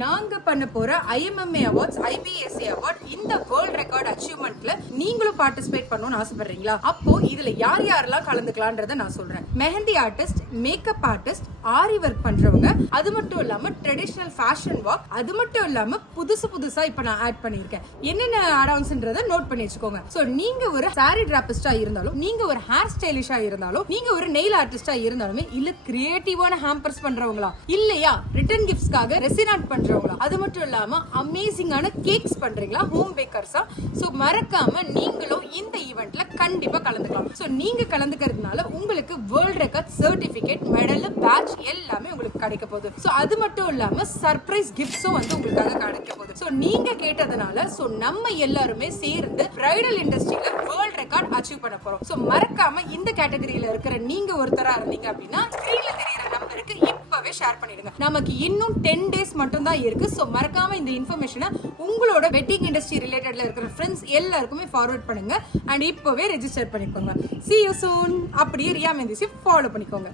நாங்க பண்ண போற IMMA அவார்ட்ஸ் IBSA அவார்ட் இந்த வேர்ல்ட் ரெக்கார்ட் அச்சீவ்மெண்ட்ல நீங்களும் பார்ட்டிசிபேட் பண்ணணும்னு ஆசைப்படுறீங்களா? அப்போ இதுல யார் யாரெல்லாம் கலந்துக்கலாம்ன்றத நான் சொல்றேன். மெஹந்தி ஆர்டிஸ்ட், மேக்கப் ஆர்டிஸ்ட், ஆரி ஒர்க் பண்றவங்க, அது மட்டும் இல்லாம ட்ரெடிஷனல் ஃபேஷன் வாக், அது மட்டும் இல்லாம புதுசா இப்ப நான் ஆட் பண்ணிருக்கேன். என்னென்ன அடவுன்ஸ்ன்றத நோட் பண்ணி வச்சுக்கோங்க. சோ நீங்க ஒரு சாரி டிராபிஸ்டா இருந்தாலும், நீங்க ஒரு ஹேர் ஸ்டைலிஷா இருந்தாலும், நீங்க ஒரு நெயில் ஆர்டிஸ்டா இருந்தாலுமே, இல்ல கிரியேட்டிவான ஹேம்பர்ஸ் பண்றவங்களா, இல்லையா ரிட்டன் கிஃப்ட்ஸ்க்காக ரெசின் ஆர்ட் பண்றவங்களா, அது மட்டும் இல்லாம அமேசிங்கான கேக்ஸ் பண்றீங்களா, ஹோம் பேக்கர்ஸா, சோ மறக்காம நீங்களும் இந்த ஈவென்ட்ல கண்டிப்பா கலந்துக்கலாம். சோ நீங்க கலந்துக்கிறதுனால உங்களுக்கு world record certificate, medal, badge எல்லாமே உங்களுக்கு கிடைக்க போகுது. சோ அது மட்டும் இல்லாம சர்ப்ரைஸ் கிஃப்ட்ஸும் வந்து உங்களுக்காக கிடைக்க போகுது. சோ நீங்க கேட்டதனால சோ நம்ம எல்லாருமே சேர்ந்து பிரைடல் இண்டஸ்ட்ரியில வேர்ல்ட் ரெக்கார்ட் அச்சீவ் பண்ண போறோம். சோ மறக்காம இந்த கேட்டகரியில இருக்கிற நீங்க ஒருத்தரா இருந்தீங்க அப்படின்னா ஸ்கிரீன்ல தெரியுற நம்பருக்கு இப்பவே ஷேர் பண்ணிடுங்க. நமக்கு இன்னும் 10 டேஸ் மட்டும் தான் இருக்கு. சோ மறக்காம இந்த இன்ஃபர்மேஷனை உங்களோட வெட்டிங் இண்டஸ்ட்ரி ரிலேட்டட்ல இருக்கிற ஃப்ரெண்ட்ஸ் எல்லாருக்குமே ஃபார்வர்ட் பண்ணுங்க அண்ட் இப்பவே ரெஜிஸ்டர் பண்ணிக்கோங்க. See you soon. அப்படியே ரியா மெஹந்தி ஃபாலோ பண்ணிக்கோங்க.